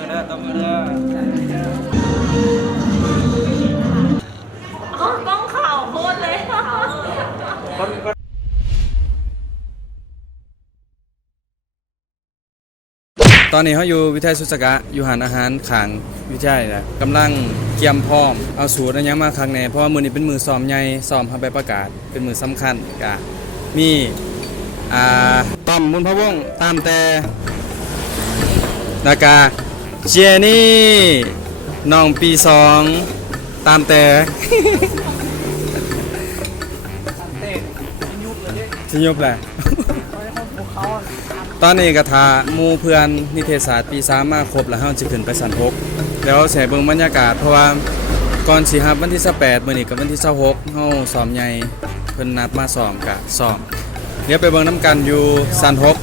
มือเด้อตบมือเด้ออ๋อกล้องข่าวโคตรเลยตอนนี้เขาอยู่วิทยาสุสกะอยู่หานอาหารขางวิทยานะกำลังเกียมพร้อมเอาสูตรอันยังมาครั้งแน่เพราะว่ามือนี้เป็นมือซ้อมใหญ่ซ้อมทำใบประกาศเป็นมือสำคัญกะมีต้อมมุนพะวงตามแต่นากาเจนี่น้องปี2ตามแต่ที่ยุบแหละตอนนี้กระทามูเพื่อนนิเทศศาสตร์ปี3มาครบแล้วเฮาจะขึ้นไปสันทกแล้วเสียเบิ่งบรรยากาศเพราะว่าก่อนสิฮับวันที่18มื้อนี้กับวันที่26เฮาซ้อมใหญ่เพิ่นนัดมาซ้อมกะซ้อมเดี๋ยวไปเบิ่งน้ำกันอยู่สันทก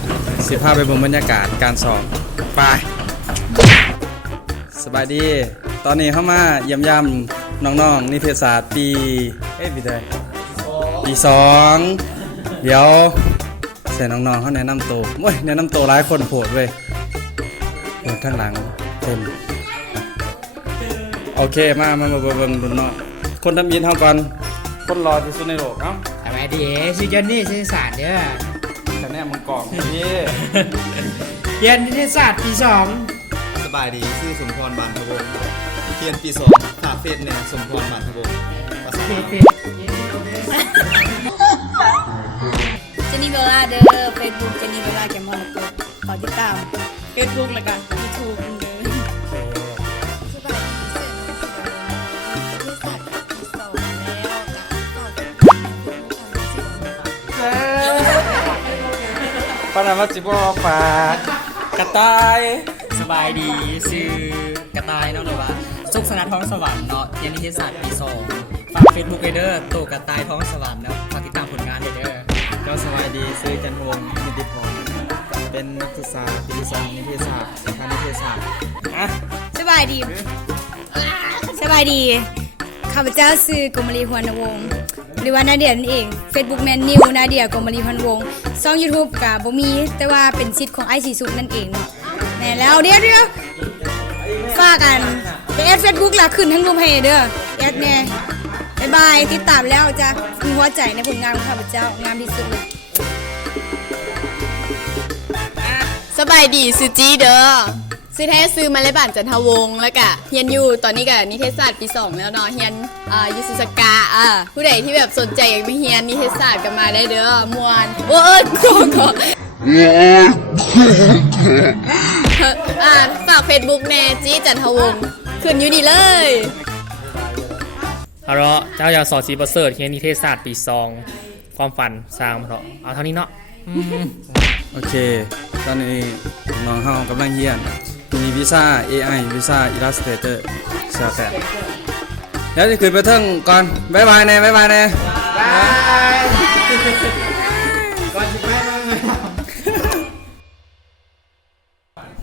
สิพาไปเบิ่งบรรยากาศการซ้อมไปสบายดีตอนนี้เข้ามาเยี่ยมยามน้องๆนิเทศศาสตร์ปีปีใดปี2เดี๋ยวเสียน้องๆเขาแนะนำตัวโอ้ยแนะนำตัวหลายคนโผล่เว้ยโผล่ข้างหลังเต็มโอเคมาเบิ่งดูเนาะคนทำยินเท่ากันคนรอที่สุดในโลกเอ้าสบายดีชื่อเจนนี่ชื่อศาสตร์เด้อแต่แน่มึงกล่องพี่เรียนนิเทศศาสตร์ปี2สบายดีชื่อสมพรบานทวงศ์เรียนปี2ฝากเฟซเนี่ยสมพรบานทวงศ์ภาษาเจนนี่เบลล่าเด้อเฟซบุ๊กเจนนี่เบลล่าแกมอนกดขอติดตามเฟซบุ๊กแล้วกันยูทูบเด้อปานามาจิบอฝากกระต่ายสบายดีชื่อกระต่ายเนาะหรือว่าสุขสนัดท้องสวรรค์เนาะเรียนนิเทศศาสตร์ปี2ฝากเฟซบุ๊กเด้อโตกระต่ายท้องสวรรค์เนาะฝากติดตามผลงานเด้อก็สบายดีชื่อจันทวงศ์นิติพรเป็นนักศึกษาปี2นิเทศศาสตร์สาขานิเทศศาสตร์สบายดีข้าพเจ้าชื่อกมลีหวนวงศ์หรือว่านาเดียนั่นเอง Facebook แมนนิวนาเดียกมลีหวนวงศ์ช่อง YouTube ก็บ่มีแต่ว่าเป็นสิทธิ์ของไอซีซุปนั่นเองเนาะแน่แล้วเดี๋ยวฝากกันไปแอด Facebook ล่ะขึ้นทั้งรูปให้เด้อแอดแน่บ๊ายบายติดตามแล้วจะมีหัวใจในผลงานของข้าพเจ้างามที่สุดเลยสบายดีซื้อจีเด้อซื้อแท้ซื้อมาเลยบ้านจันทวงศ์แล้วก็เฮียนอยู่ตอนนี้ก็นิเทศศาสตร์ปี2แล้วเนาะเฮียนยูสุสกาผู้ใดที่แบบสนใจอยากไปเฮียนนิเทศศาสตร์ก็มาได้เด้อมวนโอ้ฝาก Facebook แน่จีจันทวงศ์ขึ้นอยู่ดีเลยเอาละเจ้าอยากสอนสีประเสริฐเฮียนนิเทศศาสตร์ปี2ความฝันสร้างเนาะเอาเท่านี้เนาะโอเคตอนนี้น้องเฮากำลังเรียนมีวีซ่า AI วีซ่า Illustrator 18แล้วจะขึ้นไปเทิงก่อนบ๊ายบายแน่บ๊ายบายแน่ก่อนสิไป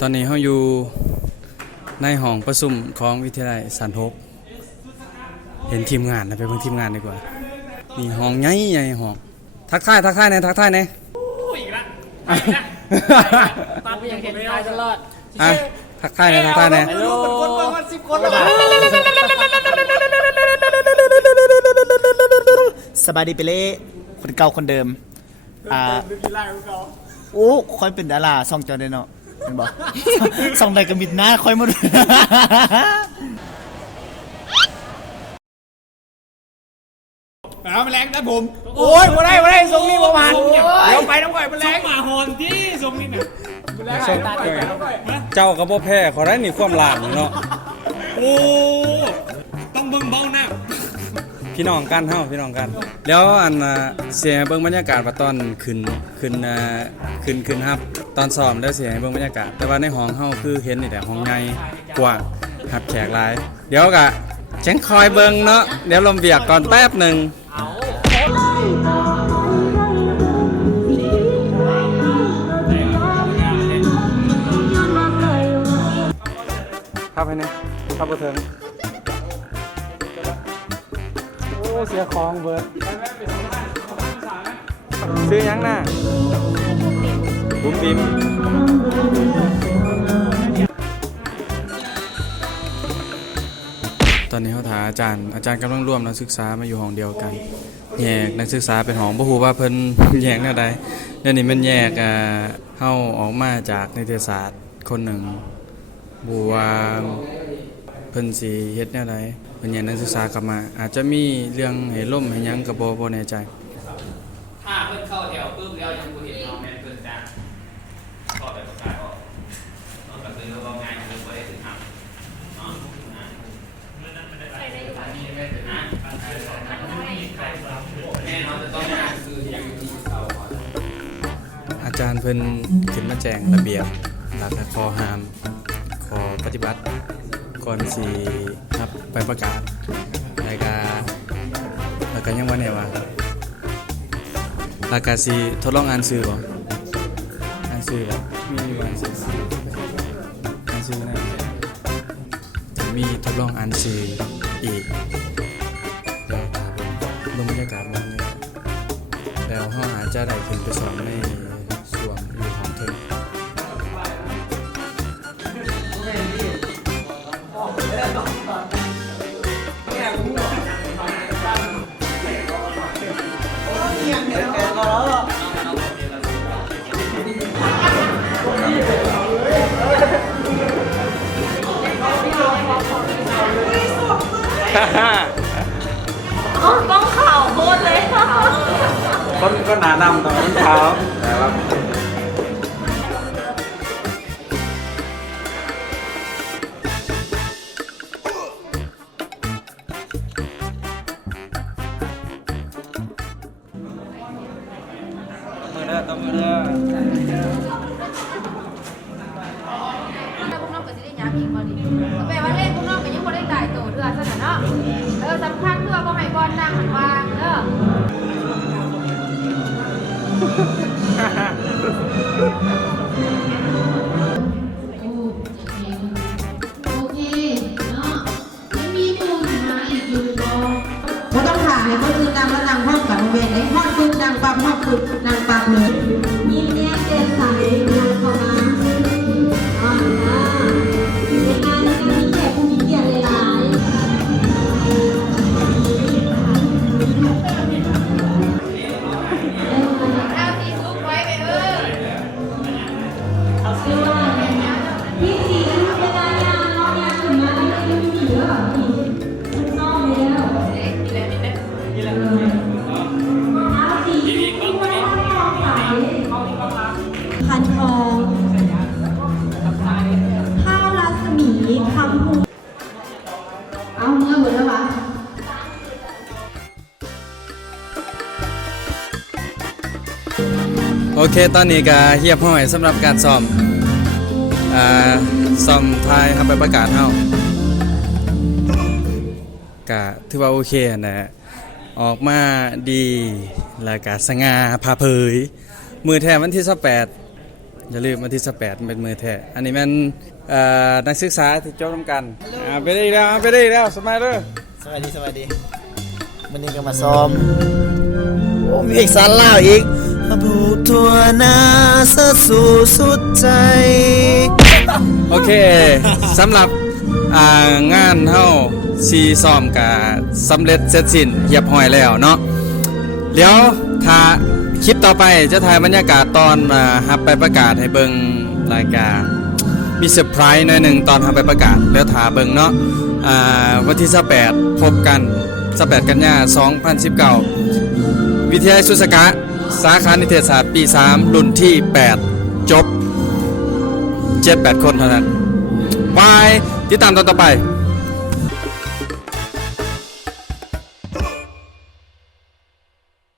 ตอนนี้เฮาอยู่ในห้องประชุมของวิทยาลัยสันทกเห็นทีมงานนะไปเบิ่งทีมงานดีกว่านี่ห้องใหญ่ห้องทักทายแน่อีกละตามไปอย่างเห็นทายตลอดทักทายแน่เป็นคนประมาณ10 คนสบายดีไปเลยคนเก่าคนเดิมโอ้ค่อยเป็นดาราซ่องจอได้เนาะเห็นบ่ซ่องใดก็มิดหน้าค่อยหมดเอาแมลงนะผมโอ้ยมาได้ทรงนี้ประมาณเดี๋ยวไปน้ำก่อยแมลงหมาหอนที่ทรงนี้เนี่ยเจ้าก็บ่แพ้ขอได้นี่ความหลานเนาะโอ้ต้องเบิ่งเบ้าหน้าพี่น้องกันแล้วอันเสียเบิ่งบรรยากาศว่าตอนขึ้นครับตอนซ้อมแล้วเสียเบิ่งบรรยากาศแต่ว่าในห้องเฮาคือเห็นนี่แหละห้องใหญ่กว้างหับแขกหลายเดี๋ยวก็จังคอยเบิ่งเนาะเดี๋ยวลมเบียกก่อนแป๊บนึงครับให้เนี่ยครับบ่ถึงโอ้เสียของเบิดซื้อยังน่ะบุ้มบิม ตอนนี้เขาถามอาจารย์กำลังร่วมนักศึกษามาอยู่ห้องเดียวกันแยกนักศึกษาเป็นห้องบ่ฮู้ว่าเพิ่น แยกแนวใดเดี๋ยวนี้มันแยกเฮาออกมาจากนิเทศศาสตร์คนหนึ่งบ่ว่าเพิ่นสิเฮ็ดแนวใดเพิ่นแยกนักศึกษากลับมา อาจจะมีเรื่องให้ล่มให้หยังก็บ่แน่ใจ ถ้าเพิ่นเข้าแถวปุ๊บแล้วยังบ่เห็นเอาแม่นเพิ่นจะขอไปประกาศออกก็คือว่าง่ายคือบ่ได้ถึงทำเนาะแน่นอนจะต้องอ่านคืออย่างที่เสาก่อน อาจารย์เพิ่นขึ้นมาแจ้งระเบียบหลักและข้อห้ามข้อปฏิบัติก่อนสิรับไปประกาศแล้วก็ยังว่าแน่ว่าแล้วก็สิทดลองอ่านสื่อบ่อ่านสื่อแล้วมีอยู่อ่านสื่อนะจะมีทดลองอ่านสื่ออีกเดี๋ยวลงบรรยากาศมันเนี่ยแล้วเฮาอาจจะได้ขึ้นไปสอนในส่วนอยู่ของเธอต้องข่าวโคตรเลยค่ะ ก็หนาดำตอนเช้าแต่ว่าต้องมือเด้อ พวกน้องก็จะได้ย้ำอีกพอดีก็แปลว่าเล่นพวกน้องก็ยังบ่ได้ตายโตเถื่อซะน่ะเนาะสำคัญเพื่อบ่ให้บอลดังหันวางเด้อ โอเคเนาะยังมีหมู่หาอีกอยู่บ่ บ่ต้องถ่ายให้คนอื่นดังแล้วนางห้องกับโรงเรียนได้ฮอดปึ๊บนางปั๊บฮอดปึ๊บนางปั๊บเลยยิ้มแย้มแจ่มใสนางเข้ามาอ่อนนะในงานมีแขกผู้มีเกียรติหลายเอาสีซุกไว้ไปพี่สีเวลายาน้องยาขึ้นมาไม่ได้มีเหลือน้องแล้วเอาสีพันทองข้าวรัศมีคำพูเอาเมื่อหมดแล้ววะ โอเคตอนนี้ก็เฮียบห้อยสำหรับการซ้อมทายครับไปประกาศเฮาก็ถือว่าโอเคนะออกมาดีแล้วก็สง่าผ่าเผยมือแท้วันที่28อย่าลืมวันที่28เป็นมือแท้อันนี้แม่นนักศึกษาที่จบนำกันไปได้แล้วสมัยเด้อ สวัสดีวันนี้ก็มาซ้อมโอ้มีอีกสารเล่าอีกผูกทั่วหน้าซะสู่สุดใจ โอเคสำหรับงานเฮาซีซ้อมก็สำเร็จเสร็จสิ้นเรียบร้อยแล้วเนาะเดี๋ยวถ้าคลิปต่อไปจะถ่ายบรรยากาศตอนรับไปประกาศให้เบิ่งรายการมีเซอร์ไพรส์หน่อยหนึงตอนรับไปประกาศแล้วถ่าเบิ่งเนาะวันที่28พบกัน28กันยายน2019วิทยาลัยสุสกะสาขานิเทศศาสตร์ปี3รุ่นที่8จบ 7-8 คนเท่านั้นบายติดตามตอนต่อไป